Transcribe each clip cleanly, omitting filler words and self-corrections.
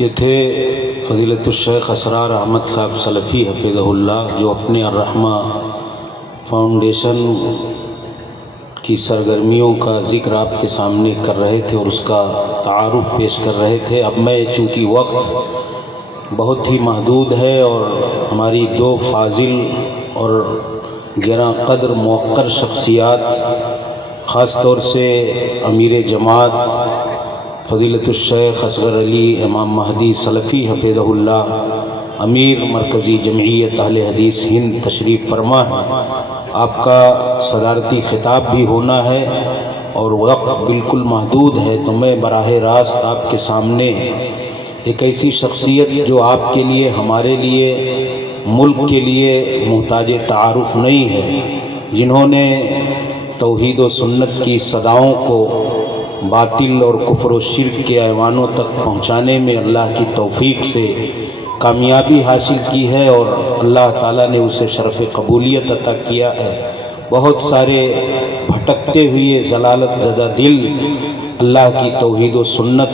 یہ تھے فضیلت الشیخ اسرار احمد صاحب سلفی حفظہ اللہ، جو اپنے الرحمہ فاؤنڈیشن کی سرگرمیوں کا ذکر آپ کے سامنے کر رہے تھے اور اس کا تعارف پیش کر رہے تھے۔ اب میں چونکہ وقت بہت ہی محدود ہے اور ہماری دو فاضل اور گراں قدر موقر شخصیات، خاص طور سے امیر جماعت فضیلت الشیخ اصغر علی امام مہدی سلفی حفظہ اللہ، امیر مرکزی جمعیت اہل حدیث ہند تشریف فرما ہے، آپ کا صدارتی خطاب بھی ہونا ہے اور وقت بالکل محدود ہے، تو میں براہ راست آپ کے سامنے ایک ایسی شخصیت جو آپ کے لیے، ہمارے لیے، ملک کے لیے محتاج تعارف نہیں ہے، جنہوں نے توحید و سنت کی صداؤں کو باطل اور کفر و شرک کے ایوانوں تک پہنچانے میں اللہ کی توفیق سے کامیابی حاصل کی ہے اور اللہ تعالیٰ نے اسے شرف قبولیت عطا کیا ہے۔ بہت سارے بھٹکتے ہوئے ضلالت زدہ دل اللہ کی توحید و سنت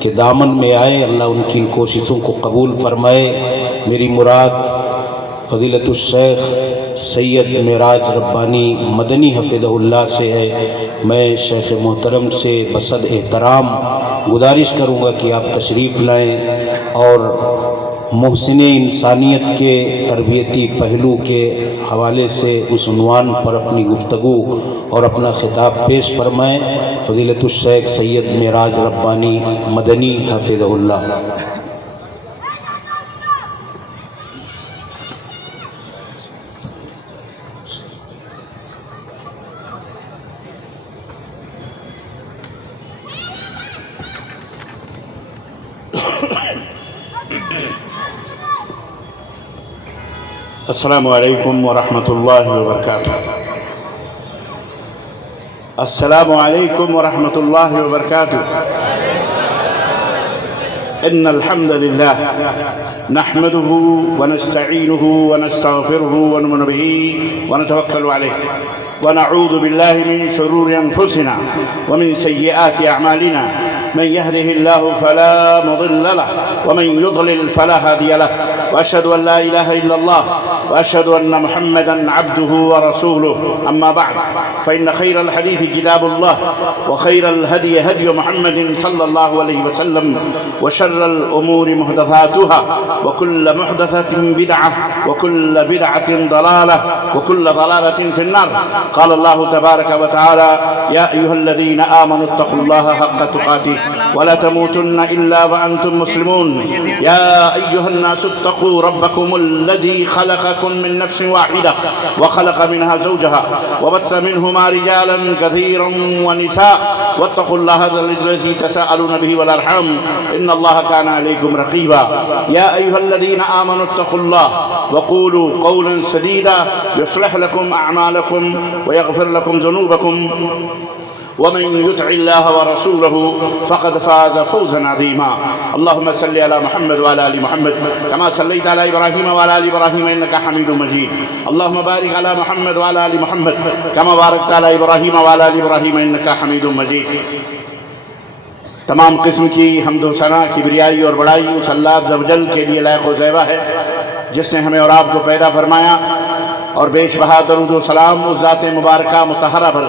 کے دامن میں آئے، اللہ ان کی کوششوں کو قبول فرمائے۔ میری مراد فضیلت الشیخ سید معراج ربانی مدنی حفظہ اللہ سے ہے۔ میں شیخ محترم سے بصد احترام گزارش کروں گا کہ آپ تشریف لائیں اور محسن انسانیت کے تربیتی پہلو کے حوالے سے اس عنوان پر اپنی گفتگو اور اپنا خطاب پیش فرمائیں۔ فضیلت الشیخ سید معراج ربانی مدنی حفظہ اللہ۔ السلام علیکم ورحمۃ اللہ وبرکاتہ۔ السلام علیکم ورحمۃ اللہ وبرکاتہ۔ ان الحمد للہ نحمده ونستعینه ونستغفره ونؤمن به ونتوکل علیہ ونعوذ باللہ من شرور انفسنا ومن سیئات اعمالنا، من يهده الله فلا مضل له ومن يضلل فلا هادي له، واشهد ان لا اله الا الله واشهد ان محمدا عبده ورسوله، اما بعد فان خير الحديث كتاب الله وخير الهدي هدي محمد صلى الله عليه وسلم، وشر الامور محدثاتها وكل محدثة بدعة وكل بدعة ضلالة وكل ضلالة في النار۔ قال الله تبارك وتعالى: يا ايها الذين آمنوا اتقوا الله حق تقاته ولا تموتن الا وانتم مسلمون، يا ايها الناس اتقوا ربكم الذي خلقكم من نفس واحدة وخلق منها زوجها وبث منهما رجالا كثيرا ونساء، واتقوا الله الذي تساءلون به والارحام ان الله كان عليكم رقيبا، يا ايها الذين آمنوا اتقوا الله وقولوا قولا سديدا يصلح لكم اعمالكم ويغفر لكم ذنوبكم، ومن يطع الله ورسوله فقد فاز فوزا عظيما۔ اللهم صل على محمد وعلى ال محمد كما صليت على ابراهيم وعلى ال ابراهيم انك حميد مجيد، اللهم بارك على محمد وعلى ال محمد كما باركت على ابراهيم وعلى ال ابراهيم انك حميد مجيد۔ تمام قسم کی حمد و ثنا، کبریائی اور بڑائی اس اللہ عز و جل کے لیے لائق و زیبا ہے جس نے ہمیں اور آپ کو پیدا فرمایا، اور بیش بہا درود و سلام اس ذات مبارکہ مطہرہ پر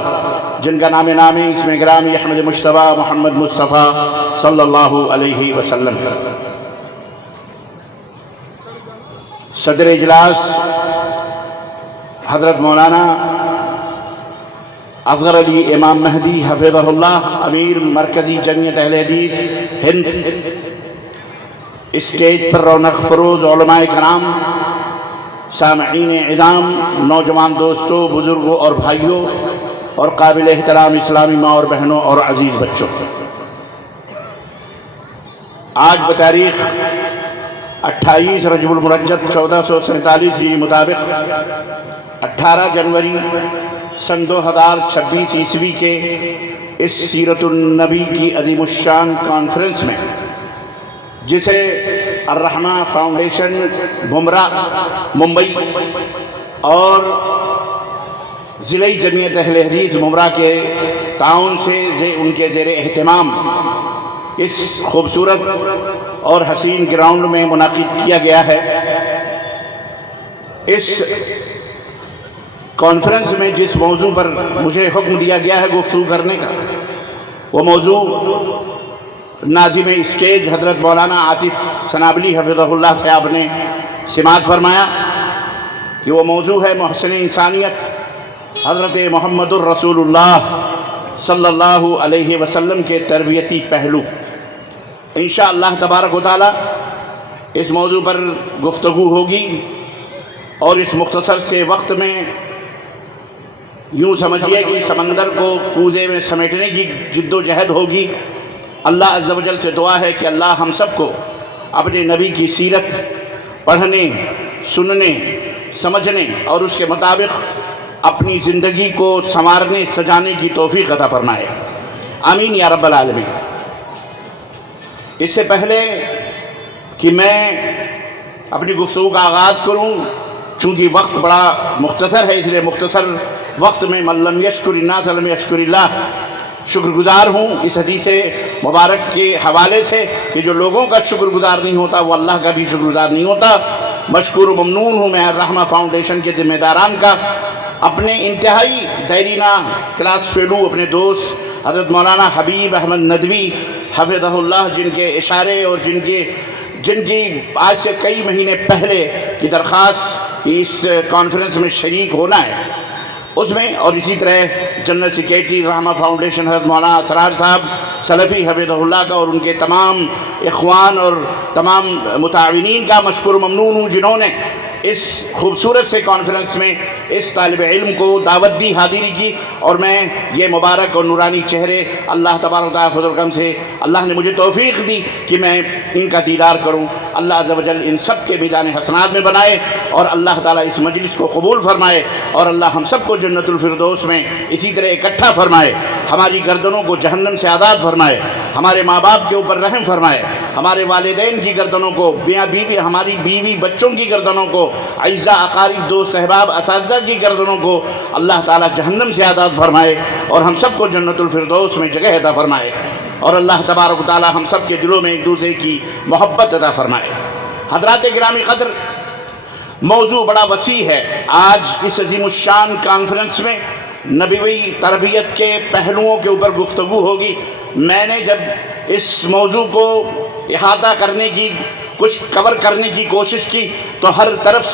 جن کا نام نامی اس میں گرامی احمد مجتبیٰ محمد مصطفیٰ صلی اللہ علیہ وسلم ہے۔ صدر اجلاس حضرت مولانا اصغر علی امام مہدی حفظہ اللہ، امیر مرکزی جمعیت اہل حدیث ہند، اسٹیج پر رونق فروز علماء کرام، سامعین اعظام، نوجوان دوستوں، بزرگوں اور بھائیوں، اور قابل احترام اسلامی ماں اور بہنوں اور عزیز بچوں، آج بتاریخ 28 رجب المرجب 1447 مطابق 18 جنوری سن 2026 عیسوی کے اس سیرت النبی کی عظیم الشان کانفرنس میں، جسے الرحمہ فاؤنڈیشن بمرا ممبئی اور ضلع جمعیت اہل حدیث ممرا کے تعاون سے ان کے زیر اہتمام اس خوبصورت اور حسین گراؤنڈ میں منعقد کیا گیا ہے۔ اس کانفرنس میں جس موضوع پر مجھے حکم دیا گیا ہے گفتگو کرنے کا، وہ موضوع ناظم اسٹیج حضرت مولانا عاطف سنابلی حفظہ اللہ صاحب نے سماعت فرمایا کہ وہ موضوع ہے محسن انسانیت حضرت محمد الرسول اللہ صلی اللہ علیہ وسلم کے تربیتی پہلو۔ انشاءاللہ تبارک و تعالی اس موضوع پر گفتگو ہوگی، اور اس مختصر سے وقت میں یوں سمجھیے کہ سمندر کو کوزے میں سمیٹنے کی جد و جہد ہوگی۔ اللہ عز و جل سے دعا ہے کہ اللہ ہم سب کو اپنے نبی کی سیرت پڑھنے، سننے، سمجھنے اور اس کے مطابق اپنی زندگی کو سنوارنے سجانے کی توفیق عطا فرمائے، آمین یا رب العالمین۔ اس سے پہلے کہ میں اپنی گفتگو کا آغاز کروں، چونکہ وقت بڑا مختصر ہے، اس لیے مختصر وقت میں من لم یشکر الناس لم یشکر اللہ، شکر گزار ہوں اس حدیث مبارک کے حوالے سے کہ جو لوگوں کا شکر گزار نہیں ہوتا وہ اللہ کا بھی شکر گزار نہیں ہوتا۔ مشکور و ممنون ہوں میں الرحمہ فاؤنڈیشن کے ذمہ داران کا، اپنے انتہائی دیرینہ کلاس فیلو اپنے دوست حضرت مولانا حبیب احمد ندوی حفظہ اللہ، جن کے اشارے اور جن کی آج سے کئی مہینے پہلے کی درخواست کہ اس کانفرنس میں شریک ہونا ہے اس میں، اور اسی طرح جنرل سیکریٹری رحمہ فاؤنڈیشن حضرت مولانا اسرار صاحب سلفی حفظہ اللہ کا، اور ان کے تمام اخوان اور تمام متعاونین کا مشکور ممنون ہوں جنہوں نے اس خوبصورت سے کانفرنس میں اس طالب علم کو دعوت دی، حاضری کی، اور میں یہ مبارک اور نورانی چہرے اللہ تبارک و تعالیٰ فضل و کرم سے اللہ نے مجھے توفیق دی کہ میں ان کا دیدار کروں۔ اللہ عز و جل ان سب کے میزان حسنات میں بنائے، اور اللہ تعالیٰ اس مجلس کو قبول فرمائے، اور اللہ ہم سب کو جنت الفردوس میں اسی طرح اکٹھا فرمائے، ہماری گردنوں کو جہنم سے آزاد فرمائے، ہمارے ماں باپ کے اوپر رحم فرمائے، ہمارے والدین کی گردنوں کو، میاں بیوی، ہماری بیوی بچوں کی گردنوں کو، اعزاء اقارب دوست احباب اساتذہ کی گردنوں کو اللہ تعالیٰ جہنم سے آزاد فرمائے، اور ہم سب کو جنت الفردوس میں جگہ عطا فرمائے، اور اللہ تبارک و تعالیٰ ہم سب کے دلوں میں ایک دوسرے کی محبت عطا فرمائے۔ حضرات گرامی قدر، موضوع بڑا وسیع ہے۔ آج اس عظیم الشان کانفرنس میں نبوی تربیت کے پہلوؤں کے اوپر گفتگو ہوگی۔ میں نے جب اس موضوع کو احاطہ کرنے کی، کچھ کور کرنے کی کوشش کی تو ہر طرف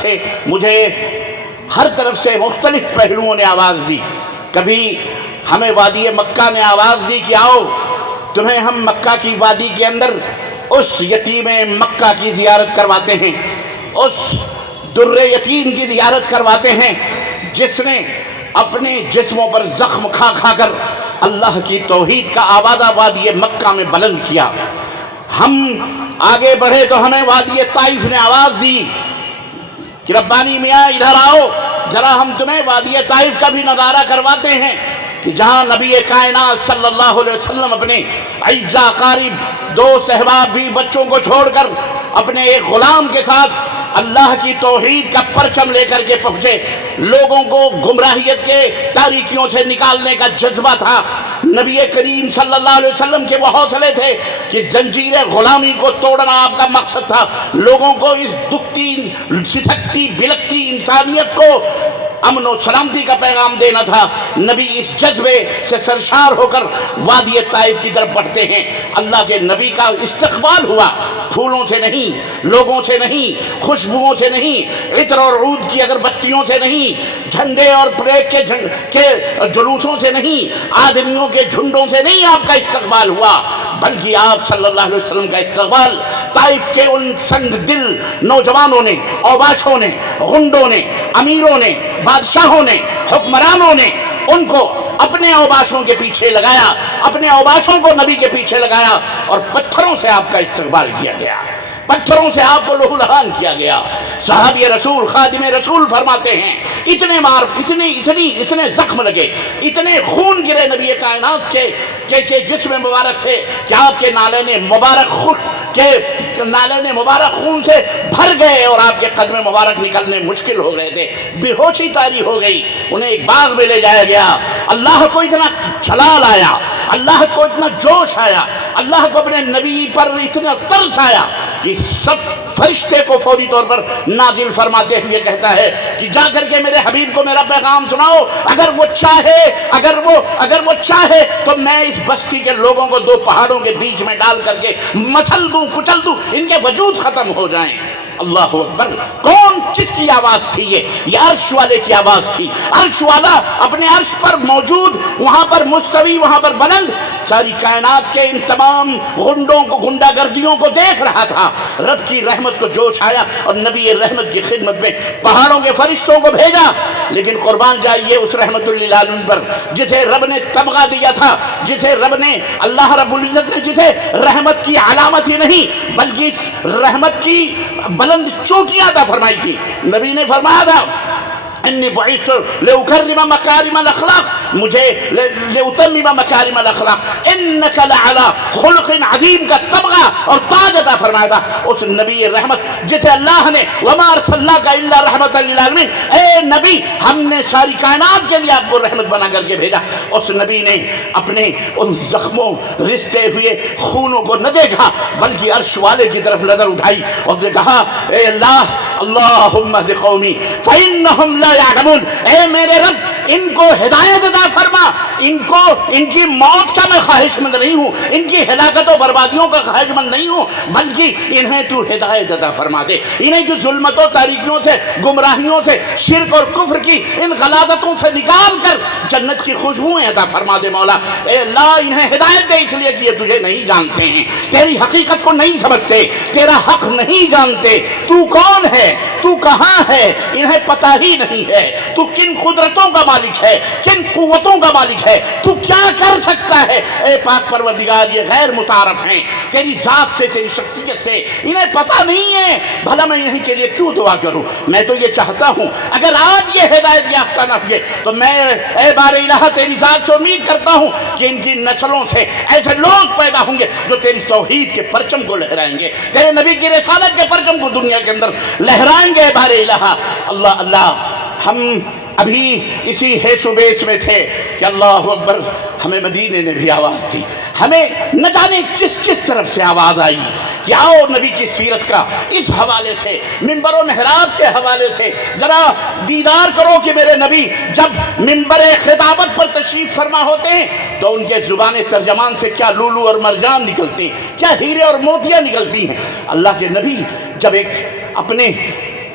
سے مختلف پہلوؤں نے آواز دی۔ کبھی ہمیں وادی مکہ نے آواز دی کہ آؤ تمہیں ہم مکہ کی وادی کے اندر اس یتیم مکہ کی زیارت کرواتے ہیں، اس در یتیم کی زیارت کرواتے ہیں جس نے اپنے جسموں پر زخم کھا کھا کر اللہ کی توحید کا آوازہ وادی مکہ میں بلند کیا۔ ہم آگے بڑھے تو ہمیں وادی طائف نے آواز دی کہ ربانی میاں ادھر آؤ، ذرا ہم تمہیں وادی طائف کا بھی نظارہ کرواتے ہیں کہ جہاں نبی کائنات صلی اللہ علیہ وسلم اپنے اعزاء اقارب دوست احباب بھی بچوں کو چھوڑ کر اپنے ایک غلام کے ساتھ اللہ کی توحید کا پرچم لے کر کے پہنچے۔ لوگوں کو گمراہیت کے تاریکیوں سے نکالنے کا جذبہ تھا۔ نبی کریم صلی اللہ علیہ وسلم کے وہ حوصلے تھے کہ زنجیر غلامی کو توڑنا آپ کا مقصد تھا، لوگوں کو اس دکھتی سسکتی بلکتی انسانیت کو امن و سلامتی کا پیغام دینا تھا۔ نبی اس جذبے سے سرشار ہو کر وادی طائف کی طرف بڑھتے ہیں۔ اللہ کے نبی کا استقبال ہوا، پھولوں سے نہیں، لوگوں سے نہیں، خوشبوؤں سے نہیں، عطر اور عود کی اگربتیوں سے نہیں، جھنڈے اور پلیٹ کے جلوسوں سے نہیں، آدمیوں کے جھنڈوں سے نہیں آپ کا استقبال ہوا، بلکہ آپ صلی اللہ علیہ وسلم کا استقبال طائف کے ان سنگ دل نوجوانوں نے، اوباشوں نے، غنڈوں نے، امیروں نے، بادشاہوں نے، حکمرانوں نے ان کو اپنے اوباشوں کے پیچھے لگایا، اپنے اوباشوں کو نبی کے پیچھے لگایا، اور پتھروں سے آپ کا استقبال کیا گیا، پتھروں سے آپ کو لہو لہان کیا گیا۔ صحابی رسول خادم رسول فرماتے ہیں اتنے زخم لگے، اتنے خون گرے نبی کائنات کے جسم مبارک سے کہ آپ کے نالے نے مبارک کہ نالے مبارک خون سے بھر گئے اور آپ کے قدم مبارک نکلنے مشکل ہو گئے تھے، بے ہوشی طاری ہو گئی، انہیں ایک باغ میں لے جایا گیا۔ اللہ کو اتنا جلال آیا، اللہ کو اتنا جوش آیا، اللہ کو اپنے نبی پر اتنا ترس آیا کہ سب فرشتے کو فوری طور پر نازل فرماتے ہوئے کہتا ہے کہ جا کر کے میرے حبیب کو میرا پیغام سناؤ، اگر وہ چاہے تو میں اس بستی کے لوگوں کو دو پہاڑوں کے بیچ میں ڈال کر کے مچل دوں، کچل دوں، ان کے وجود ختم ہو جائیں۔ اللہ اکبر! کون کس کی آواز تھی؟ یہ عرش والے کی آواز تھی۔ عرش والا اپنے عرش پر موجود، وہاں پر مستوی، وہاں پر بلند، ساری کائنات کے ان تمام غنڈوں کو، غنڈہ گردیوں کو دیکھ رہا تھا۔ رب کی رحمت کو جوش آیا اور نبی رحمت کی خدمت میں پہاڑوں کے فرشتوں کو بھیجا۔ لیکن قربان جائیے اس رحمت للعالمین پر جسے رب نے تمغہ دیا تھا، جسے رب نے، اللہ رب العزت نے جسے رحمت کی علامت ہی نہیں بلکہ رحمت کی بلند چوٹیاں عطا فرمائی تھی۔ نبی نے فرمایا تھا انی بعثت لأکرم مکارم الاخلاق، مجھے لأتمم مکارم الاخلاق، انک لعلی خلق عظیم کا تمغہ اور تاج عطا فرمایا تھا اس نبی رحمت جسے اللہ نے وما ارسلناک الا رحمت للعالمین، اے نبی ہم نے ساری کائنات کے لیے آپ کو رحمت بنا کر کے بھیجا۔ اس نبی نے اپنے ان زخموں، رستے ہوئے خونوں کو نہ دیکھا بلکہ عرش والے کی طرف نظر اٹھائی اور نے کہا اے اللہ، اللہم اہد قومی فإنہم لا یعلمون، اے میرے رب ان کو ہدایت عطا فرما، ان کی موت کا میں خواہش مند نہیں ہوں، ان کی ہلاکت و بربادیوں کا خواہش مند نہیں ہوں، بلکہ انہیں تو ہدایت عطا فرما دے، انہیں جو ظلمتوں، تاریکیوں سے، گمراہیوں سے، شرک اور کفر کی ان غلاظتوں سے نکال کر جنت کی خوشبوئیں عطا فرما دے مولا۔ اے اللہ انہیں ہدایت دے، اس لیے کہ یہ تجھے نہیں جانتے ہیں، تیری حقیقت کو نہیں سمجھتے، تیرا حق نہیں جانتے، تو کون ہے، تو کہاں ہے، انہیں پتہ ہی نہیں ہے، تو کن قدرتوں کا مالک ہے، کن قوتوں کا مالک ہے، تو کیا کر سکتا ہے۔ اے پاک پروردگار یہ غیر متعارف ہیں تیری ذات سے، تیری شخصیت سے، انہیں پتہ نہیں ہے، بھلا میں انہیں کے لیے کیوں دعا کروں۔ میں تو یہ چاہتا ہوں اگر آج یہ ہدایت یافتہ نہ ہوئے تو میں اے بار الہ تیری ذات سے امید کرتا ہوں کہ ان کی نسلوں سے ایسے لوگ پیدا ہوں گے جو تیری توحید کے پرچم کو لہرائیں گے، تیرے نبی کی رسالت کے پرچم کو دنیا کے اندر لہرائیں گے۔ بار الہ اللہ اللہ، ہم ابھی اسی حیث و بیس میں تھے کہ اللہ اکبر، ہمیں مدینے نے بھی آواز دی، ہمیں نہ جانے کس کس طرف سے آواز آئی کہ آؤ نبی کی سیرت کا اس حوالے سے، منبر و محراب کے حوالے سے ذرا دیدار کرو کہ میرے نبی جب منبر خطابت پر تشریف فرما ہوتے ہیں تو ان کے زبان ترجمان سے کیا لولو اور مرجان نکلتے ہیں، کیا ہیرے اور موتیاں نکلتی ہیں۔ اللہ کے نبی جب ایک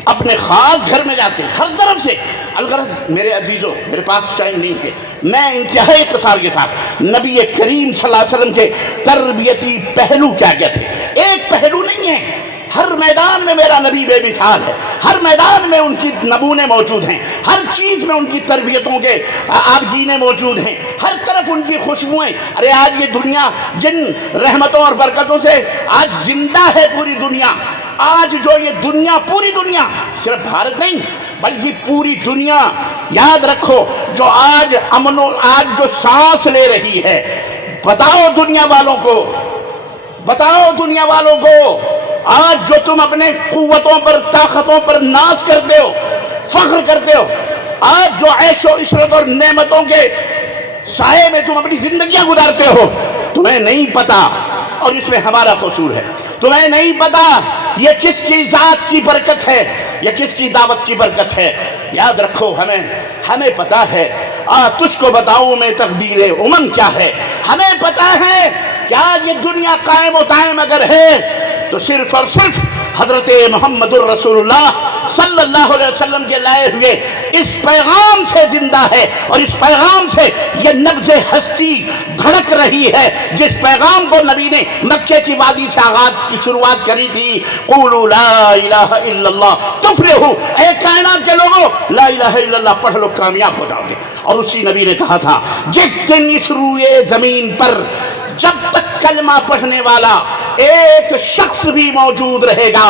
اپنے خاص گھر میں جاتے ہیں ہر طرف سے، الغرض میرے عزیزوں میرے پاس ٹائم نہیں ہے، میں انتہائی اختصار کے ساتھ نبی کریم صلی اللہ علیہ وسلم کے تربیتی پہلو کیا کیا تھے، ایک پہلو نہیں ہے، ہر میدان میں میرا نبی بے مثال ہے، ہر میدان میں ان کی نمونے موجود ہیں، ہر چیز میں ان کی تربیتوں کے آبگینے موجود ہیں، ہر طرف ان کی خوشبوئیں۔ ارے آج یہ دنیا جن رحمتوں اور برکتوں سے آج زندہ ہے پوری دنیا، آج جو یہ دنیا، پوری دنیا، صرف بھارت نہیں بلکہ پوری دنیا، یاد رکھو جو آج امن و آج جو سانس لے رہی ہے، بتاؤ دنیا والوں کو آج جو تم اپنے قوتوں پر، طاقتوں پر ناز کرتے ہو، فخر کرتے ہو، آج جو عیش و عشرت اور نعمتوں کے سائے میں تم اپنی زندگیاں گزارتے ہو، تمہیں نہیں پتا، اور اس میں ہمارا قصور ہے، تمہیں نہیں پتا یہ کس کی ذات کی برکت ہے، یہ کس کی دعوت کی برکت ہے۔ یاد رکھو ہمیں پتا ہے، تجھ کو بتاؤں میں تقدیر امم کیا ہے، ہمیں پتا ہے کہ آج یہ دنیا قائم و دائم اگر ہے تو صرف اور صرف حضرت محمد الرسول اللہ صلی اللہ علیہ وسلم کے لائے ہوئے اس پیغام سے زندہ ہے، اور اس پیغام سے یہ نبض ہستی دھڑک رہی ہے، جس پیغام کو نبی نے مکے کی وادی سے آغاز کی شروعات کری تھی، قولوا لا الہ الا اللہ تفلحوا، اے کائنات کے لوگوں لا الہ الا اللہ پڑھ لو کامیاب ہو جاؤ گے۔ اور اسی نبی نے کہا تھا جس دن اس روئے زمین پر جب تک کلمہ پڑھنے والا ایک شخص بھی موجود رہے گا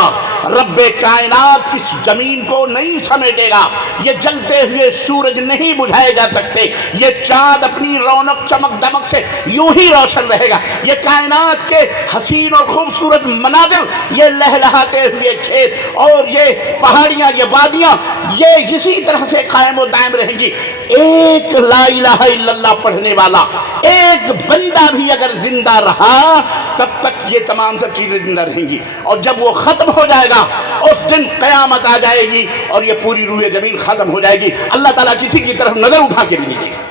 رب کائنات اس زمین کو نہیں سمیٹے گا. یہ جلتے ہوئے سورج نہیں بجھائے جا سکتے. یہ چاند اپنی رونق چمک دمک سے یوں ہی روشن رہے گا. یہ کائنات کے حسین اور خوبصورت مناظر، یہ لہلہاتے ہوئے کھیت اور یہ پہاڑیاں، یہ وادیاں، یہ اسی طرح سے قائم و دائم رہیں گی. ایک لا الہ الا اللہ پڑھنے والا ایک بندہ بھی اگر زندہ رہا تب تک یہ تمام سب چیزیں زندہ رہیں گی. اور جب وہ ختم ہو جائے گا اس دن قیامت آ جائے گی اور یہ پوری روئے زمین ختم ہو جائے گی. اللہ تعالیٰ کسی کی طرف نظر اٹھا کے بھی نہیں دے گا.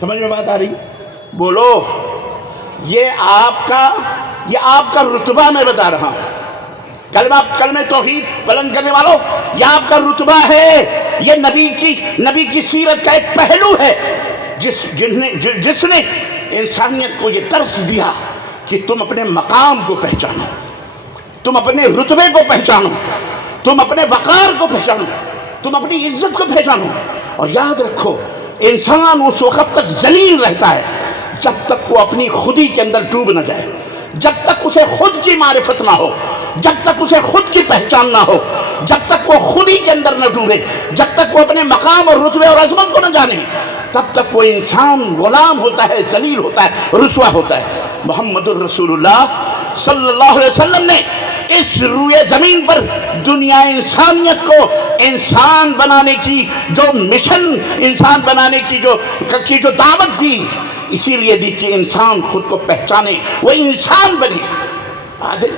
سمجھ میں بات آ رہی؟ بولو. یہ آپ کا رتبہ میں بتا رہا ہوں. کلمہ توحید بلند کرنے والوں، یہ آپ کا رتبہ ہے. یہ نبی کی سیرت کا ایک پہلو ہے جس نے انسانیت کو یہ درس دیا کہ تم اپنے مقام کو پہچانو، تم اپنے رتبے کو پہچانو، تم اپنے وقار کو پہچانو، تم اپنی عزت کو پہچانو. اور یاد رکھو انسان اس وقت تک ذلیل رہتا ہے جب تک وہ اپنی خودی کے اندر ڈوب نہ جائے، جب تک اسے خود کی معرفت نہ ہو، جب تک اسے خود کی پہچان نہ ہو، جب تک وہ خودی کے اندر نہ ڈوبے، جب تک وہ اپنے مقام اور رتبے اور عظمت کو نہ جانے، تب تک وہ انسان غلام ہوتا ہے، ذلیل ہوتا ہے، رسوا ہوتا ہے. محمد الرسول اللہ صلی اللہ علیہ وسلم نے اس روئے زمین پر دنیا انسانیت کو انسان بنانے کی جو مشن، انسان بنانے کی جو دعوت دی، اسی لیے دی کہ انسان خود کو پہچانے، وہ انسان بنے.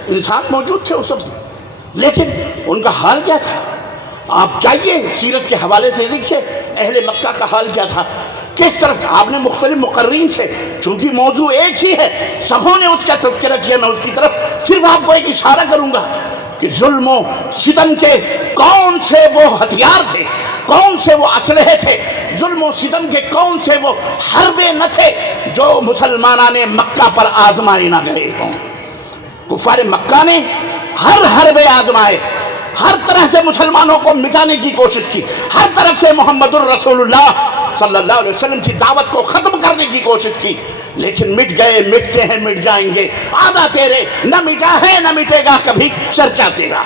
انسان موجود تھے اس وقت، لیکن ان کا حال کیا تھا؟ آپ جائیے سیرت کے حوالے سے دیکھیے اہل مکہ کا حال کیا تھا. کس طرح آپ نے مختلف مقررین سے، چونکہ موضوع ایک ہی ہے، سبوں نے اس کا تذکرہ کیا. میں اس کی طرف صرف آپ کو ایک اشارہ کروں گا کہ ظلم و ستم کے کون سے وہ ہتھیار تھے، کون سے وہ اسلحے تھے، ظلم و ستم کے کون سے وہ حربے نہ تھے جو مسلمانان مکہ پر آزمائے نہ گئے ہوں. کفار مکہ نے ہر حربے آزمائے، ہر طرح سے مسلمانوں کو مٹانے کی کوشش کی، ہر طرف سے محمد الرسول اللہ صلی اللہ علیہ وسلم کی دعوت کو ختم کرنے کی کوشش کی، لیکن مٹ گئے، مٹتے ہیں، مٹ جائیں گے. آدھا تیرے، نہ مٹا ہے نہ مٹے گا کبھی چرچا تیرا.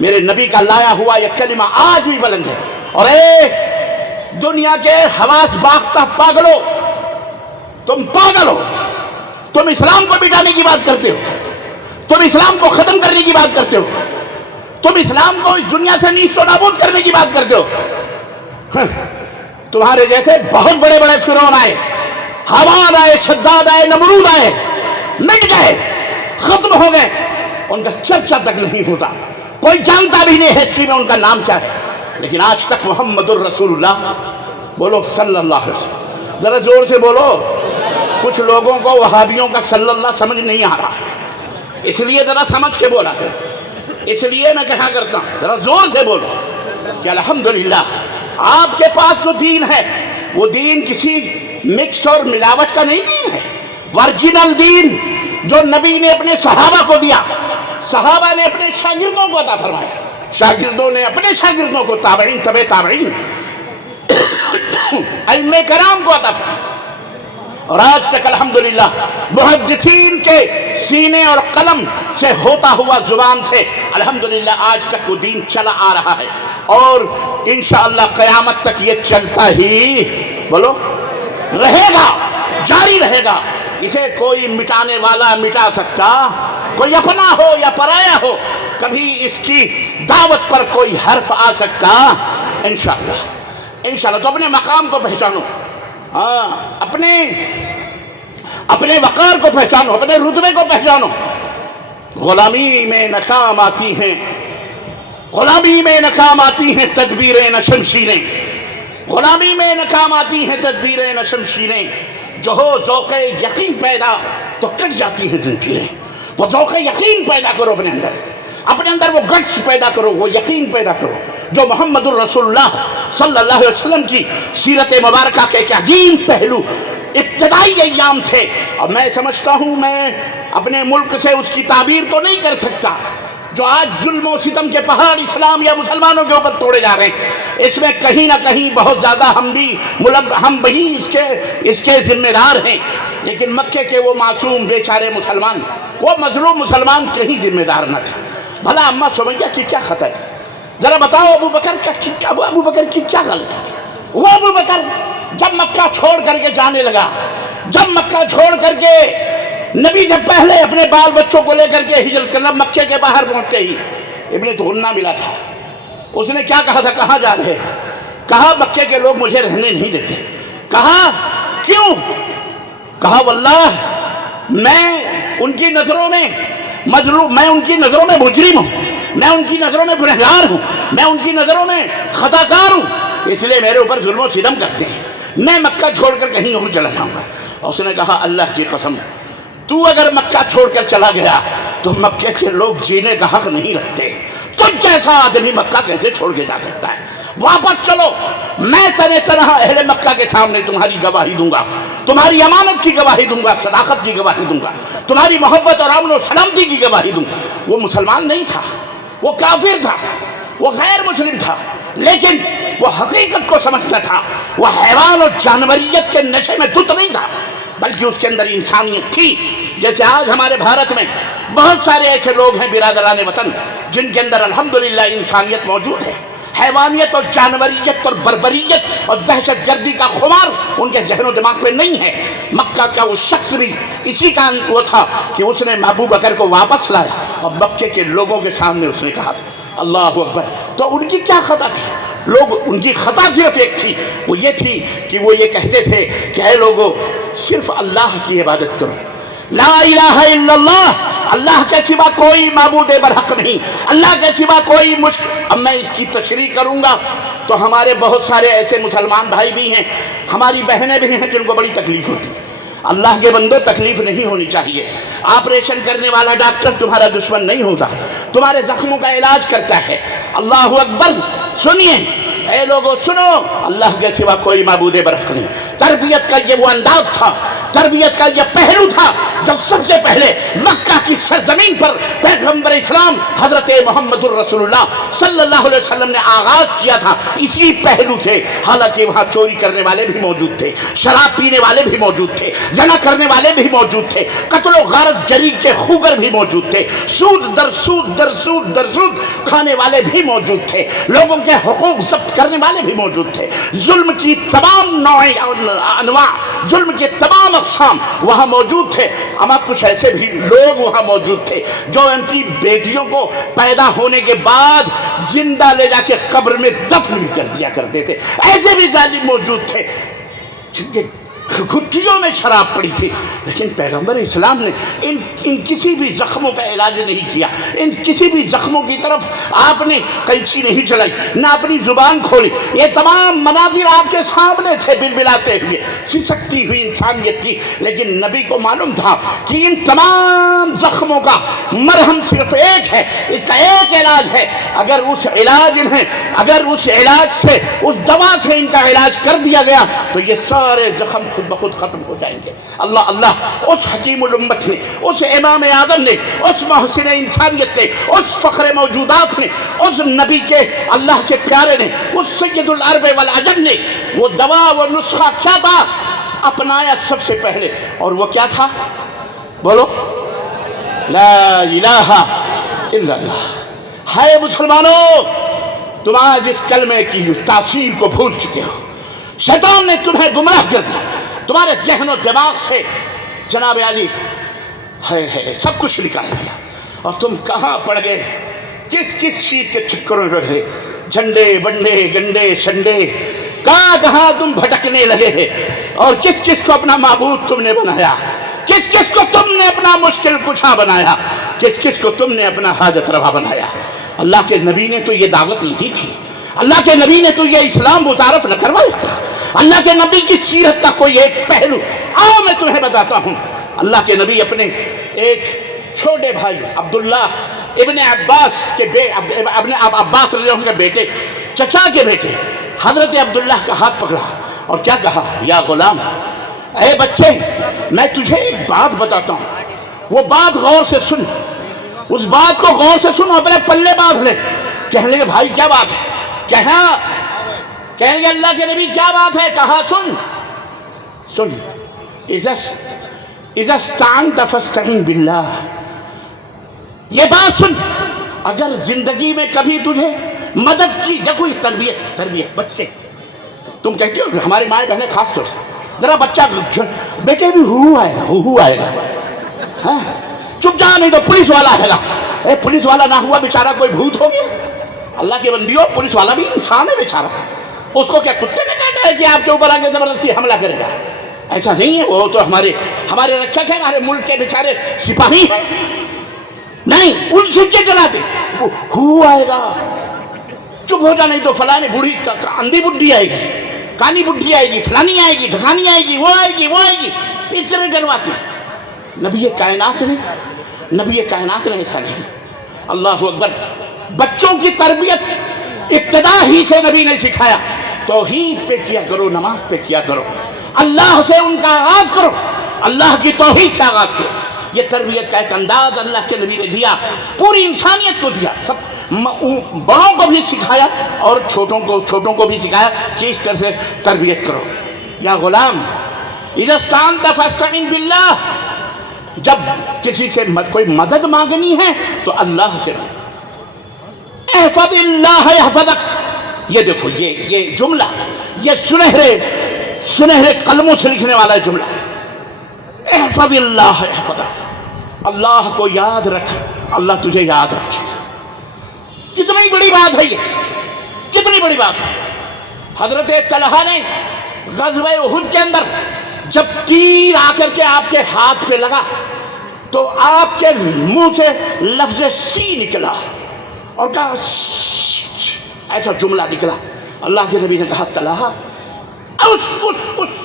میرے نبی کا لایا ہوا یہ کلمہ آج بھی بلند ہے. اور اے دنیا کے حواس باختہ پاگلو، تم پاگل ہو. تم اسلام کو مٹانے کی بات کرتے ہو، تم اسلام کو ختم کرنے کی بات کرتے ہو، تم اسلام کو اس دنیا سے نیست و نابود کرنے کی بات کرتے ہو. تمہارے جیسے بہت بڑے بڑے فرعون آئے، حامان آئے، شداد آئے، نمرود آئے، مٹ گئے، ختم ہو گئے. ان کا چرچا تک نہیں ہوتا، کوئی جانتا بھی نہیں ہسٹری میں ان کا نام کیا ہے. لیکن آج تک محمد الرسول اللہ، بولو صلی اللہ علیہ وسلم، ذرا زور سے بولو. کچھ لوگوں کو وہابیوں کا صلی اللہ سمجھ نہیں آ رہا، اس لیے ذرا سمجھ کے بولا کرو. اس لیے میں کہا کرتا ہوں ذرا زور سے بولو کہ الحمدللہ آپ کے پاس جو دین ہے وہ دین کسی مکس اور ملاوٹ کا نہیں دین ہے. ورجنل دین جو نبی نے اپنے صحابہ کو دیا، صحابہ نے اپنے شاگردوں کو عطا فرمایا، شاگردوں نے اپنے شاگردوں کو، تابعین تبع تابعین، ائمہ کرام کو عطا فرمایا. اور آج تک الحمدللہ محدثین کے سینے اور قلم سے ہوتا ہوا زبان سے الحمدللہ آج تک وہ دین چلا آ رہا ہے. اور انشاءاللہ قیامت تک یہ چلتا ہی، بولو، رہے گا، جاری رہے گا. اسے کوئی مٹانے والا مٹا سکتا، کوئی اپنا ہو یا پرایا ہو، کبھی اس کی دعوت پر کوئی حرف آ سکتا؟ انشاءاللہ. تو اپنے مقام کو پہچانو، اپنے وقار کو پہچانو، اپنے رتبے کو پہچانو. غلامی میں ناکام آتی ہیں، غلامی میں ناکام آتی ہیں تدبیریں نہ شمشیریں، غلامی میں ناکام آتی ہیں تدبیریں نہ شمشیریں. جو ہو ذوق یقین پیدا تو کٹ جاتی ہیں زنجیریں. وہ ذوق یقین پیدا کرو اپنے اندر وہ گٹس پیدا کرو، وہ یقین پیدا کرو جو محمد الرسول اللہ صلی اللہ علیہ وسلم کی سیرت مبارکہ کے ایک عظیم پہلو ابتدائی ایام تھے. اور میں سمجھتا ہوں میں اپنے ملک سے اس کی تعبیر تو نہیں کر سکتا جو آج ظلم و ستم کے پہاڑ اسلام یا مسلمانوں کے اوپر توڑے جا رہے ہیں. اس میں کہیں نہ کہیں بہت زیادہ ہم بھی اس کے ذمہ دار ہیں. لیکن مکے کے وہ معصوم بیچارے مسلمان، وہ مظلوم مسلمان کہیں ذمہ دار نہ تھے۔ بھلا اماں سمیہ کی کیا خطا ہے؟ ذرا بتاؤ ابو بکر کی کیا غلطی تھی؟ وہ ابو بکر جب مکہ چھوڑ کر کے جانے لگا، جب مکہ چھوڑ کر کے نبی جب پہلے اپنے بال بچوں کو لے کر کے ہجرت کرنا، مکے کے باہر پہنچتے ہی ابن دغنہ ملا تھا۔ اس نے کیا کہا تھا؟ کہاں جا رہے؟ کہا مکے کے لوگ مجھے رہنے نہیں دیتے۔ کہا کیوں؟ کہا واللہ میں ان کی نظروں میں مظلوم، میں ان کی نظروں میں مجرم ہوں، میں ان کی نظروں میں گنہگار ہوں، میں ان کی نظروں میں خطا کار ہوں، اس لیے میرے اوپر ظلم و ستم کرتے ہیں، میں مکہ چھوڑ کر کہیں اور چلا جاؤں گا۔ اس نے کہا اللہ کی قسم، تو اگر مکہ چھوڑ کر چلا گیا تو مکے کے لوگ جینے کا حق نہیں رکھتے، تم جیسا آدمی مکہ کیسے چھوڑ کے جا سکتا ہے؟ واپس چلو، میں تنہا اہل مکہ کے سامنے تمہاری گواہی دوں گا، تمہاری امانت کی گواہی دوں گا، صداقت کی گواہی دوں گا، تمہاری محبت اور امن و سلامتی کی گواہی دوں گا۔ وہ مسلمان نہیں تھا، وہ کافر تھا، وہ غیر مسلم تھا، لیکن وہ حقیقت کو سمجھتا تھا، وہ حیوان اور جانوریت کے نشے میں دھت نہیں تھا، بلکہ اس کے اندر انسانیت تھی۔ جیسے آج ہمارے بھارت میں بہت سارے ایسے لوگ ہیں برادران وطن جن کے اندر الحمدللہ انسانیت موجود ہے، حیوانیت اور جانوریت اور بربریت اور دہشت گردی کا خمار ان کے ذہن و دماغ میں نہیں ہے۔ مکہ کا وہ شخص بھی اسی کا وہ تھا کہ اس نے ابو بکر کو واپس لایا اور مکے کے لوگوں کے سامنے اس نے کہا تھا اللہ اکبر۔ تو ان کی کیا خطا تھی؟ ان کی خطا صرف ایک تھی، وہ یہ تھی کہ وہ یہ کہتے تھے کہ اے لوگوں صرف اللہ کی عبادت کرو، لا الہ الا اللہ، اللہ کے سوا کوئی معبود برحق نہیں، اللہ کے سوا کوئی اب میں اس کی تشریح کروں گا تو ہمارے بہت سارے ایسے مسلمان بھائی بھی ہیں، ہماری بہنیں بھی ہیں جن کو بڑی تکلیف ہوتی ہے۔ اللہ کے بندو تکلیف نہیں ہونی چاہیے۔ آپریشن کرنے والا ڈاکٹر تمہارا دشمن نہیں ہوتا، تمہارے زخموں کا علاج کرتا ہے۔ اللہ اکبر۔ سنیے اے لوگوں سنو، اللہ کے سوا کوئی معبود برحق نہیں۔ تربیت کا یہ وہ انداز تھا، تربیت کا یہ پہلو تھا جب سب سے پہلے مکہ کی سرزمین پر پیغمبر اسلام حضرت محمد الرسول اللہ صلی اللہ علیہ وسلم نے آغاز کیا تھا، اسی پہلو سے۔ حالانکہ وہاں چوری کرنے والے بھی موجود تھے، شراب پینے والے بھی موجود تھے، زنا کرنے والے بھی موجود تھے، قتل و غارت گری کے خوگر بھی موجود تھے، سود در سود در سود در سود کھانے والے بھی موجود تھے، لوگوں کے حقوق ضبط کرنے والے بھی موجود تھے، ظلم کی تمام انواع، ظلم کے تمام اقسام وہاں موجود تھے۔ اما کچھ ایسے بھی لوگ وہاں موجود تھے جو ان کی بیٹیوں کو پیدا ہونے کے بعد زندہ لے جا کے قبر میں دفن بھی کر دیا کرتے تھے۔ ایسے بھی ظالم موجود تھے جن کے گھٹیوں میں شراب پڑی تھی، لیکن پیغمبر اسلام نے ان کسی بھی زخموں کا علاج نہیں کیا، ان کسی بھی زخموں کی طرف آپ نے قینچی نہیں چلائی، نہ اپنی زبان کھولی۔ یہ تمام مناظر آپ کے سامنے تھے بلبلاتے ہوئے، سسکتی ہوئی انسانیت کی، لیکن نبی کو معلوم تھا کہ ان تمام زخموں کا مرہم صرف ایک ہے، اس کا ایک علاج ہے۔ اگر اس علاج سے، اس دوا سے ان کا علاج کر دیا گیا تو یہ سارے زخم خود بخود ختم ہو جائیں گے۔ اللہ اللہ، اس حکیم الامت نے، اس امام اعظم نے، اس محسن انسانیت نے، اس فخر موجودات نے، اس نبی کے اللہ کے پیارے نے، اس سید العرب والعجم نے وہ دوا، وہ نسخہ کیا تھا اپنایا سب سے پہلے، اور وہ کیا تھا؟ بولو، لا الہ الا اللہ۔ ہے مسلمانوں، تم آج اس کلمے کی تاثیر کو بھول چکے ہو، شیطان نے تمہیں گمراہ کر دیا، تمہارے ذہن و دماغ سے جناب علی ہے سب کچھ نکال دیا، اور تم کہاں پڑ گئے، کس چیز کے چکروں میں رہے، جھنڈے بنڈے گنڈے شنڈے، کہاں تم بھٹکنے لگے ہیں، اور کس کو اپنا معبود تم نے بنایا، کس کو تم نے اپنا مشکل کشا بنایا، کس کو تم نے اپنا حاجت روا بنایا۔ اللہ کے نبی نے تو یہ دعوت نہیں دی تھی، اللہ کے نبی نے تو یہ اسلام متعارف نہ کروایا تھا، اللہ کے نبی کی سیرت کا کوئی ایک پہلو آؤ میں تمہیں بتاتا ہوں۔ اللہ کے نبی اپنے ایک چھوٹے بھائی عبداللہ ابن عباس کے ابن عباس رضی اللہ عنہ کے بیٹے، چچا کے بیٹے حضرت عبداللہ کا ہاتھ پکڑا اور کیا کہا؟ یا غلام، اے بچے، میں تجھے ایک بات بتاتا ہوں، وہ بات غور سے سن، اس بات کو غور سے سن، اپنے پلے باندھ لے۔ کہنے لگے بھائی کیا بات ہے؟ کہیں گے اللہ کے نبی کیا بات ہے؟ کہا سن، اذا استعنت فاستعن باللہ. یہ بات سن، اگر زندگی میں کبھی تجھے مدد کی، دیکھو یہ تربیت بچے، تم کہتے ہو ہماری مائیں بہنیں خاص طور سے، ذرا بچہ بیٹے بھی ہو آئے گا، ہاں چپ جا نہیں تو پولیس والا آئے گا. اے پولیس والا نہ ہوا بیچارہ کوئی بھوت ہو گیا. اللہ کے بندیوں، پولیس والا بھی انسان ہے بیچارہ، اس کو کیا کتے نے کہا ہے کہ آپ کے اوپر آ کے زبردستی حملہ کرے گا؟ ایسا نہیں ہے، وہ تو ہمارے رکشک ہیں، ہمارے ملک کے بیچارے سپاہی ہیں. نہیں، ان سے کیا کراتے؟ ہو آئے گا، چپ ہو جا نہیں تو فلاں بوڑھی اندھی بڈھی آئے گی، کانی بڈھی آئے گی، فلانی آئے گی، ڈھکانی آئے گی، وہ آئے گی، اس طرح ڈرواتے. نبی کائنات نے ایسا نہیں. اللہ اکبر. بچوں کی تربیت ابتدا ہی سے نبی نے سکھایا، توحید پہ کیا کرو، نماز پہ کیا کرو، اللہ سے ان کا آغاز کرو، اللہ کی توحید سے آغاز کرو. یہ تربیت کا ایک انداز اللہ کے نبی نے دیا، پوری انسانیت کو دیا. سب بڑوں کو بھی سکھایا اور چھوٹوں کو بھی سکھایا کہ اس طرح سے تربیت کرو. یا غلام اذا استعنت فاستعن باللہ، جب کسی سے کوئی مدد مانگنی ہے تو اللہ سے مانگو. احفظ اللہ یحفظک. یہ دیکھو یہ جملہ، یہ سنہرے قلموں سے لکھنے والا جملہ. احفظ اللہ یحفظک، اللہ کو یاد رکھ، اللہ تجھے یاد رکھے. کتنی بڑی بات ہے یہ، کتنی بڑی بات ہے. حضرت طلحہ نے غزوہ احد کے اندر جب تیر آ کر کے آپ کے ہاتھ پہ لگا تو آپ کے منہ سے لفظ سی نکلا اور کہا ایسا جملہ نکلا. اللہ کے نبی نے کہا طلحہ اس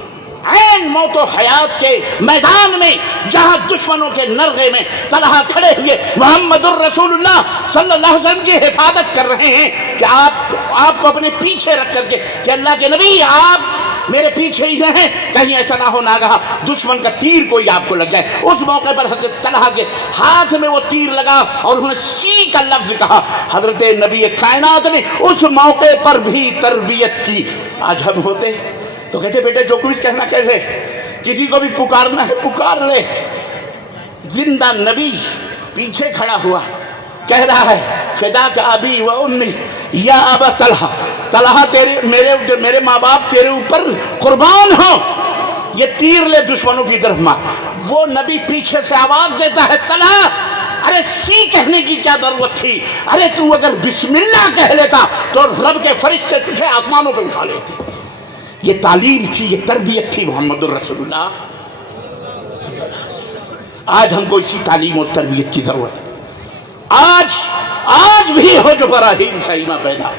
عین موت و حیات کے میدان میں جہاں دشمنوں کے نرغے میں طلحہ کھڑے ہوئے محمد الرسول اللہ صلی اللہ علیہ وسلم کی حفاظت کر رہے ہیں کہ آپ کو اپنے پیچھے رکھ کر کے کہ اللہ کے نبی آپ میرے پیچھے ہی رہیں، کہیں ایسا نہ ہو ناگہاں دشمن کا تیر کوئی آپ کو لگ جائے. اس موقع پر حضرت طلحہ کے ہاتھ میں وہ تیر لگا اور انہوں نے سی کا لفظ کہا. حضرت نبی کائنات نے اس موقع پر بھی تربیت کی. آج ہم ہوتے تو کہتے بیٹے جو کچھ کہنا کہہ لے، کسی کو بھی پکارنا ہے پکار لے. زندہ نبی پیچھے کھڑا ہوا کہہ رہا ہے فداک ابی و امی یا ابا طلحہ، طلحہ میرے ماں باپ تیرے اوپر قربان ہو، یہ تیر لے دشمنوں کی طرف مار. وہ نبی پیچھے سے آواز دیتا ہے طلحہ ارے سی کہنے کی کیا ضرورت تھی، ارے تو اگر بسم اللہ کہہ لیتا تو رب کے فرشتے تجھے آسمانوں پہ اٹھا لیتے. یہ تعلیم تھی، یہ تربیت تھی محمد الرسول اللہ. آج ہم کو اسی تعلیم اور تربیت کی ضرورت ہے. آج بھی ہو جو براہیم سائمہ پیدا،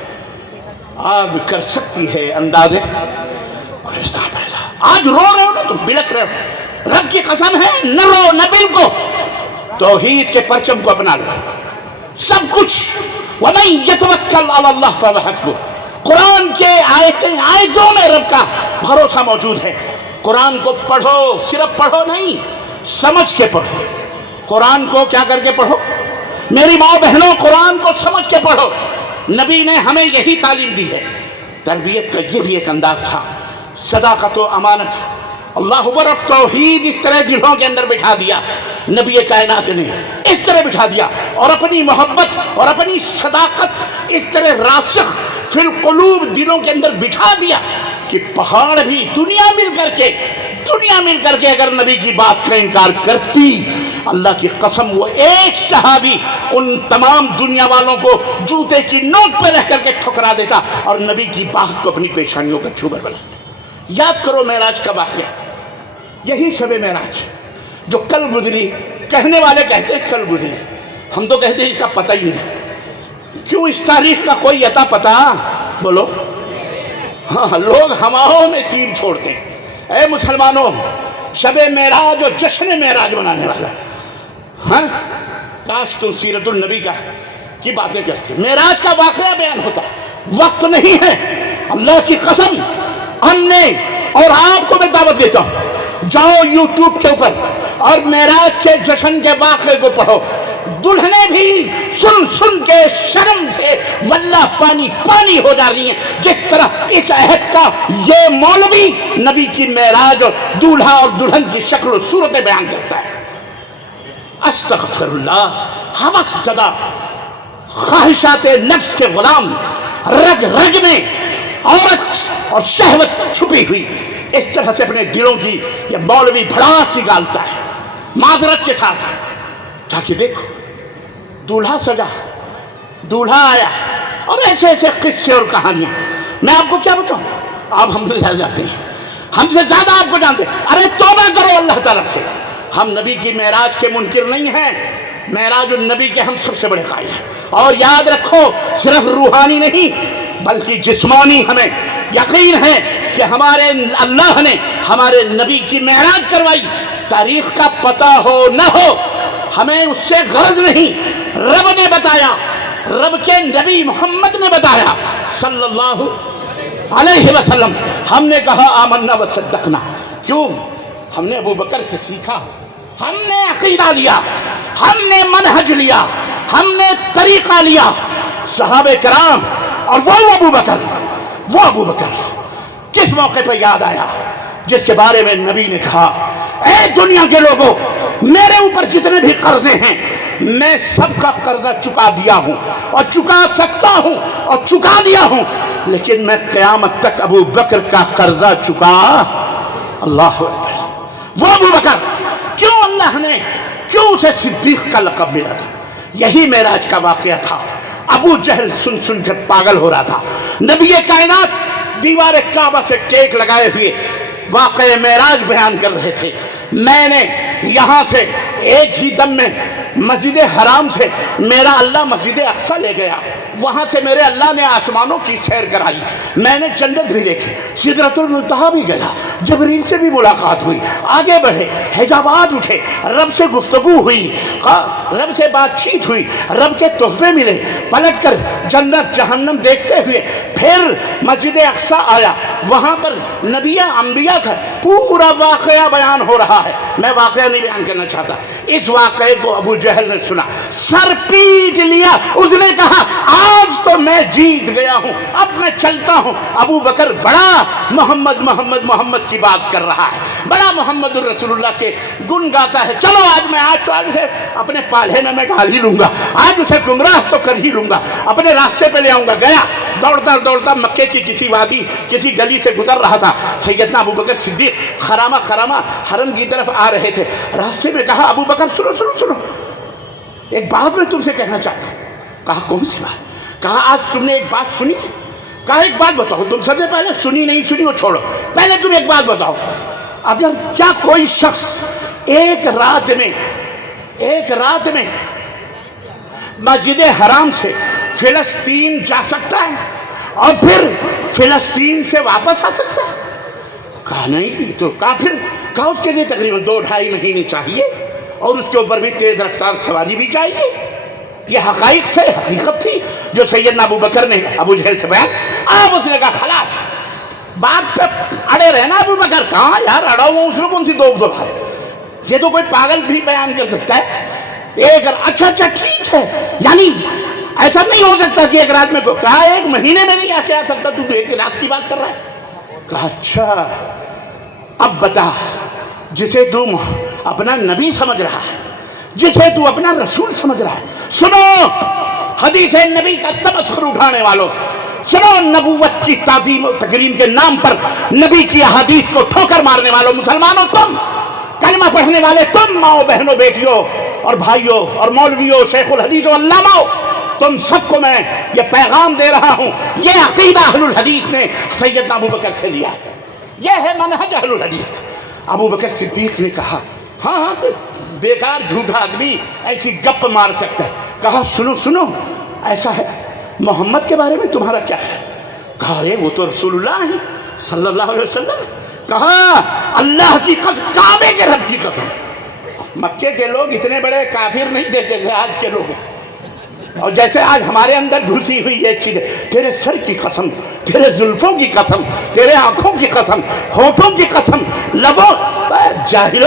آگ کر سکتی ہے اندازے اور ایسا پیدا. آج رو رہے ہو نا تم، بلک رہے ہو، رب کی قسم ہے نہ رو نہ بلکو، توحید کے پرچم کو اپنا لو. سب کچھ وَمَن يَتَوَكَّلْ عَلَى اللَّهِ فَهُوَ حَسْبُهُ. قرآن کے آیتوں میں رب کا بھروسہ موجود ہے. قرآن کو پڑھو، صرف پڑھو نہیں، سمجھ کے پڑھو. قرآن کو کیا کر کے پڑھو؟ میری ماں بہنوں، قرآن کو سمجھ کے پڑھو. نبی نے ہمیں یہی تعلیم دی ہے. تربیت کا یہ بھی ایک انداز تھا، صداقت و امانت. اللہ اکبر. توحید اس طرح دلوں کے اندر بٹھا دیا نبی کائنات نے، اس طرح بٹھا دیا، اور اپنی محبت اور اپنی صداقت اس طرح راسخ فی القلوب دلوں کے اندر بٹھا دیا کہ پہاڑ بھی دنیا مل کر کے اگر نبی کی بات کا انکار کرتی، اللہ کی قسم وہ ایک صحابی ان تمام دنیا والوں کو جوتے کی نوک پہ رہ کر کے ٹھکرا دیتا اور نبی کی بات کو اپنی پیشانیوں کا چھوبر بنا دیتا. یاد کرو معراج کا واقعہ، یہی شب معراج جو کل گزری. کہنے والے کہتے ہیں کل گزری، ہم تو کہتے ہیں اس کا پتہ ہی نہیں. کیوں اس تاریخ کا کوئی عطا پتہ؟ بولو. ہاں، لوگ ہواؤں میں تیر چھوڑتے ہیں. اے مسلمانوں، شب معراج اور جشن معراج منانے والا، ہاں کاش تم سیرت النبی کی باتیں کرتے. معراج کا واقعہ بیان ہوتا، وقت نہیں ہے. اللہ کی قسم ہم نے اور آپ کو میں دعوت دیتا ہوں، جاؤ یوٹیوب کے اوپر اور معراج کے جشن کے واقعے کو پڑھو. دلہنیں بھی سن سن کے شرم سے واللہ پانی پانی ہو جا رہی ہیں، جس طرح اس عہد کا یہ مولوی نبی کی معراج اور دولہا اور دلہن کی شکل و صورتیں بیان کرتا ہے۔ استغفر اللہ، ہوس زدہ خواہشات نفس کے غلام، رگ رگ میں عورت اور شہوت چھپی ہوئی، اس طرح سے اپنے دلوں کی یہ مولوی بھڑاس نکالتا ہے معذرت کے ساتھ۔ تاکہ دیکھو دولہا سجا، دولہا آیا، اور ایسے ایسے قصے اور کہانیاں، میں آپ کو کیا بتاؤں، آپ ہم سے زیادہ جانتے ہیں، ہم سے زیادہ آپ کو جانتے ہیں۔ ارے توبہ کرو اللہ تعالیٰ سے، ہم نبی کی معراج کے منکر نہیں ہیں، معراج النبی کے ہم سب سے بڑے قائل ہیں۔ اور یاد رکھو صرف روحانی نہیں بلکہ جسمانی ہمیں یقین ہے کہ ہمارے اللہ نے ہمارے نبی کی معراج کروائی۔ تاریخ کا پتہ ہو نہ ہو ہمیں اس سے غرض نہیں، رب نے بتایا، رب کے نبی محمد نے بتایا صلی اللہ علیہ وسلم۔ ہم نے کہا آمنا وصدقنا، کیوں؟ ہم نے ابو بکر سے سیکھا، ہم نے عقیدہ لیا، ہم نے منہج لیا، ہم نے طریقہ لیا۔ صحابہ کرام اور وہ ابو بکر کس موقع پہ یاد آیا جس کے بارے میں نبی نے کہا اے دنیا کے لوگوں، میرے اوپر جتنے بھی قرضے ہیں میں سب کا قرضہ چکا دیا ہوں اور چکا سکتا ہوں اور چکا دیا ہوں، لیکن میں قیامت تک ابو بکر کا قرضہ چکا۔ اللہ اکبر، وہ ابو بکر، کیوں اللہ نے کیوں اسے صدیق کا لقب ملا تھا؟ یہی معراج کا واقعہ تھا۔ ابو جہل سن سن کر پاگل ہو رہا تھا، نبی کائنات دیوار کعبہ سے ٹیک لگائے ہوئے واقعہ معراج بیان کر رہے تھے۔ میں نے یہاں سے ایک ہی دم میں مسجد حرام سے میرا اللہ مسجد اقصی لے گیا، وہاں سے میرے اللہ نے آسمانوں کی سیر کرائی، میں نے جنت بھی دیکھی، سدرۃ المنتہا بھی گیا، جبریل سے بھی ملاقات ہوئی، آگے بڑھے، حجابات اٹھے، رب سے گفتگو ہوئی، رب سے بات چیت ہوئی، رب کے تحفے ملے، پلٹ کر جنت جہنم دیکھتے ہوئے پھر مسجد اقصی آیا، وہاں پر نبیاں انبیاء کا پورا واقعہ بیان ہو رہا ہے۔ میں واقعہ نہیں بیان کرنا چاہتا، اس واقعے کو ابو جہل نے سنا، سر پیٹ لیا، اس نے کہا آج تو میں جیت گیا ہوں، اب میں چلتا ہوں۔ ابو بکر بڑا محمد محمد محمد کی بات کر رہا ہے، بڑا محمد الرسول اللہ کے گن گاتا ہے، چلو آج تو اسے اپنے پالے میں ڈال ہی لوں گا، آج اسے گمراہ تو کر ہی لوں گا، اپنے راستے پہ لے آؤں گا۔ گیا دوڑتا مکے کی کسی وادی کسی گلی سے گزر رہا تھا، سیدنا ابو بکر صدیق خرامہ حرم کی طرف آ رہے تھے، راستے میں کہا ابو بکر سنو، ایک بات میں تم سے کہنا چاہتا ہوں۔ کہا کون سی بات؟ کہا آج تم نے ایک بات سنی؟ کہا ایک بات بتاؤ، تم سب سے پہلے سنی نہیں سنی وہ چھوڑو، پہلے تم ایک بات بتاؤ، اگر کیا کوئی شخص ایک رات میں مسجد حرام سے فلسطین جا سکتا ہے اور پھر فلسطین سے واپس آ سکتا ہے؟ کہا نہیں، تو کافر۔ کہا اس کے لیے تقریباً 2-2.5 مہینے چاہیے اور اس کے اوپر بھی تیز رفتار سواری بھی چاہیے۔ یہ حقائق تھے، حقیقت تھی جو سیدنا ابو بکر نے ابو جہل سے بیان۔ اب اس نے کہا خلاص، بات پہ اڑے رہنا ابو بکر۔ کہاں یار اڑا ہوا، اس میں کون سی دو بات؟ یہ تو کوئی پاگل بھی بیان کر سکتا ہے۔ اچھا ٹھیک ہے، یعنی ایسا نہیں ہو سکتا کہ ایک رات میں، کہا 1 مہینے میں نہیں ایسے آ سکتا، تو 1 رات کی بات کر رہا ہے۔ کہا اچھا اب بتا، جسے تم اپنا نبی سمجھ رہا ہے، جسے تو اپنا رسول سمجھ رہا ہے، سنو حدیث نبی کا تمسخر اٹھانے والوں، سنو نبوت کی تعظیم و تکریم کے نام پر نبی کی احادیث کو ٹھوکر مارنے والوں، مسلمانوں تم، کلمہ پڑھنے والے تم، ماؤں بہنوں بیٹیوں اور بھائیوں اور مولویوں، شیخ الحدیث و علماء، تم سب کو میں یہ پیغام دے رہا ہوں، یہ عقیدہ اہل الحدیث نے سیدنا ابو بکر سے لیا ہے، یہ ہے منہج اہل الحدیث۔ ابو بکر صدیق نے کہا ہاں بیکار جھوٹا آدمی ایسی گپ مار سکتا ہے۔ کہا سنو ایسا ہے، محمد کے بارے میں تمہارا کیا ہے؟ کہا وہ تو رسول اللہ ہے صلی اللہ علیہ وسلم۔ کہا اللہ کی قسم، کعبے کے رب کی قسم، مکے کے لوگ اتنے بڑے کافر نہیں تھے جیسے آج کے لوگ ہیں، اور جیسے آج ہمارے اندر گھسی ہوئی ایک چیز ہے، تیرے سر کی قسم، تیرے زلفوں کی قسم، تیرے آنکھوں کی قسم، ہونٹوں کی قسم، لبوں، جاہلو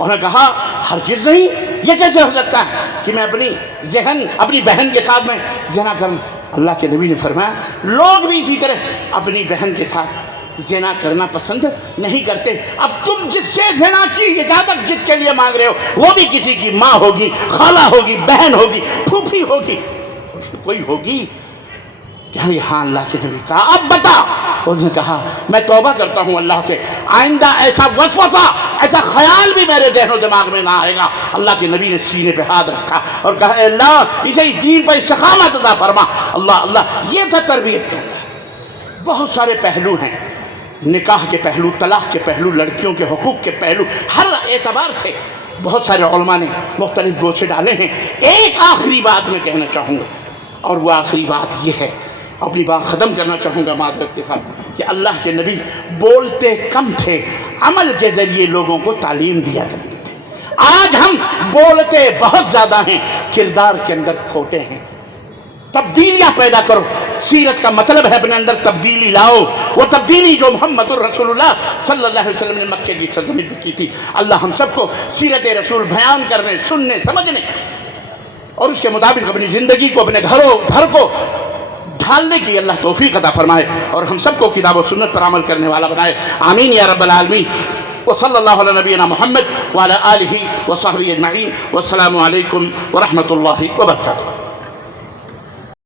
انہوں نے کہا ہرگز نہیں، یہ کیسے ہو سکتا ہے کہ میں اپنی بہن کے ساتھ میں زنا کروں؟ اللہ کے نبی نے فرمایا لوگ بھی اسی طرح اپنی بہن کے ساتھ زنا کرنا پسند نہیں کرتے۔ اب تم جس سے زنا کی اجازت جس کے لیے مانگ رہے ہو وہ بھی کسی کی ماں ہوگی، خالہ ہوگی، بہن ہوگی، پھوپھی ہوگی، کوئی ہوگی۔ ہاں اللہ کے نبی کہا اب بتا۔ اس نے کہا میں توبہ کرتا ہوں اللہ سے، آئندہ ایسا وسوسہ، ایسا خیال بھی میرے ذہن و دماغ میں نہ آئے گا۔ اللہ کے نبی نے سینے پہ ہاتھ رکھا اور کہا اے اللہ اسے اس دین پر استقامت عطا فرما۔ اللہ یہ تھا تربیت کا۔ بہت سارے پہلو ہیں، نکاح کے پہلو، طلاق کے پہلو، لڑکیوں کے حقوق کے پہلو، ہر اعتبار سے بہت سارے علماء نے مختلف گوشے ڈالے ہیں۔ ایک آخری بات میں کہنا چاہوں گا، اور وہ آخری بات یہ ہے، اپنی بات ختم کرنا چاہوں گا معذرت کے ساتھ، کہ اللہ کے نبی بولتے کم تھے، عمل کے ذریعے لوگوں کو تعلیم دیا کرتے تھے۔ آج ہم بولتے بہت زیادہ ہیں، کردار کے اندر کھوٹے ہیں۔ تبدیلیاں پیدا کرو، سیرت کا مطلب ہے اپنے اندر تبدیلی لاؤ، وہ تبدیلی جو محمد الرسول اللہ صلی اللہ علیہ وسلم نے مکے کی سرزمین پہ کی تھی۔ اللہ ہم سب کو سیرت رسول بیان کرنے، سننے، سمجھنے اور اس کے مطابق اپنی زندگی کو، اپنے گھر کو ڈھالنے کی اللہ توفیق عطا فرمائے، اور ہم سب کو کتاب و سنت پر عمل کرنے والا بنائے، آمین یا رب العالمین۔ وصلی اللہ علی نبینا محمد وعلی آلہ وصحبہ اجمعین، والسلام علیکم ورحمۃ اللہ وبرکاتہ۔